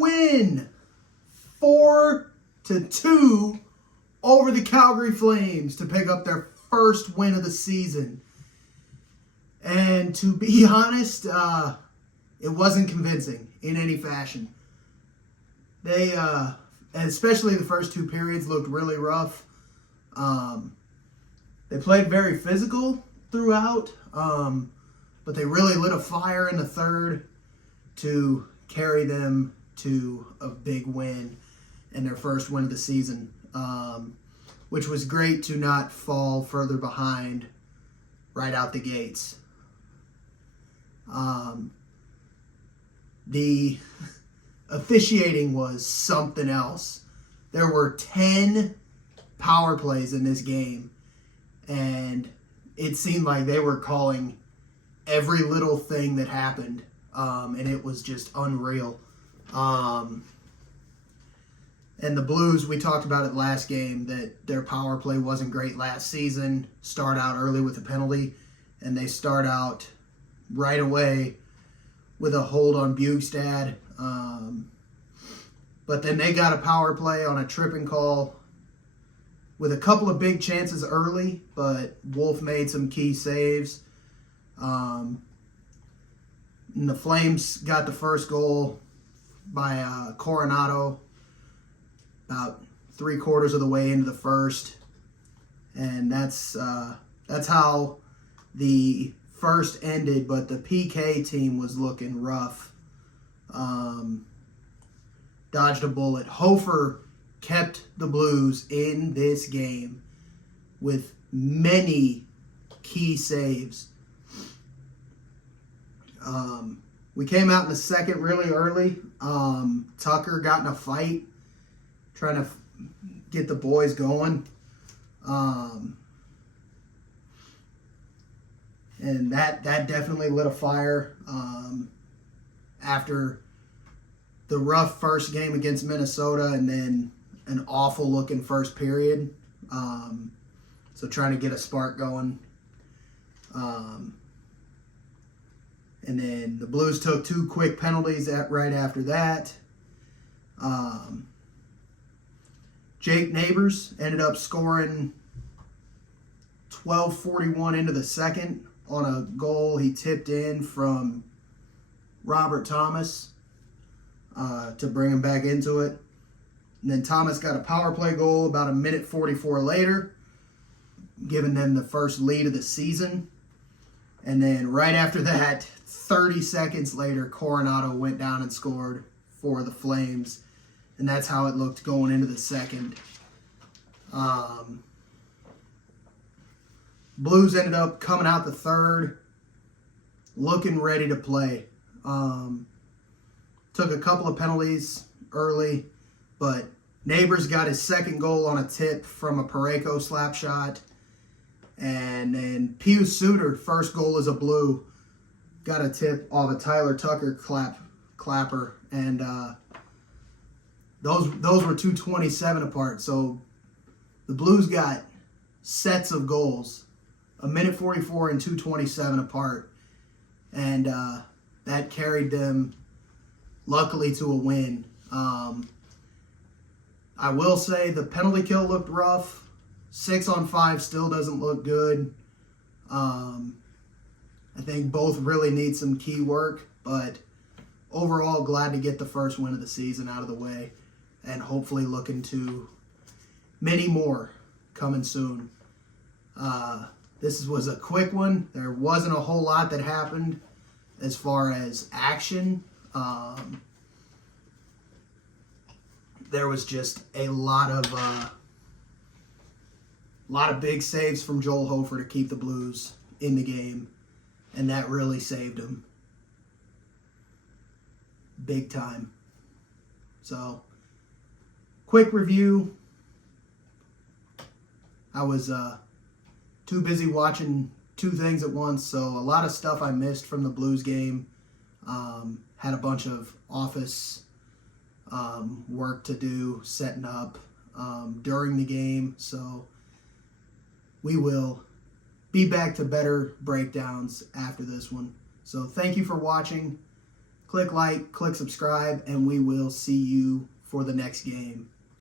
win 4-2 over the Calgary Flames to pick up their first win of the season. And to be honest, it wasn't convincing in any fashion. They, especially the first two periods, looked really rough. They played very physical throughout, but they really lit a fire in the third to carry them to a big win and their first win of the season, which was great to not fall further behind right out the gates. The officiating was something else. There were 10 power plays in this game, and it seemed like they were calling every little thing that happened, and it was just unreal. And the Blues, we talked about it last game, that their power play wasn't great last season. Start out early with a penalty, and they start out right away with a hold on Bjugstad. But then they got a power play on a tripping call with a couple of big chances early, but Wolf made some key saves. And the Flames got the first goal by Coronado about 3/4 of the way into the first. And that's how the first ended, but the PK team was looking rough. Dodged a bullet. Hofer kept the Blues in this game with many key saves. We came out in the second really early. Tucker got in a fight trying to get the boys going. And that definitely lit a fire after the rough first game against Minnesota and then an awful looking first period. So trying to get a spark going. And then the Blues took 2 quick penalties right after that. Jake Neighbors ended up scoring 12:41 into the second on a goal he tipped in from Robert Thomas to bring him back into it. And then Thomas got a power play goal about 1:44 later, giving them the first lead of the season. And then right after that, 30 seconds later, Coronado went down and scored for the Flames. And that's how it looked going into the second. Blues ended up coming out the third, looking ready to play. Took a couple of penalties early, but Neighbors got his second goal on a tip from a Parayko slap shot. And then Pius Suter, first goal as a Blue, got a tip off a Tyler Tucker clapper. And those were 2:27 apart. So the Blues got sets of goals, 1:44 and 2:27 apart. And that carried them, luckily, to a win. I will say the penalty kill looked rough. 6-on-5 still doesn't look good. I think both really need some key work, but overall glad to get the first win of the season out of the way and hopefully looking to many more coming soon. This was a quick one. There wasn't a whole lot that happened as far as action. There was just a lot of big saves from Joel Hofer to keep the Blues in the game, and that really saved them big time. So, quick review. I was too busy watching 2 things at once, so a lot of stuff I missed from the Blues game. Had a bunch of office work to do, setting up during the game, so we will be back to better breakdowns after this one. So thank you for watching. click like, click subscribe, and we will see you for the next game.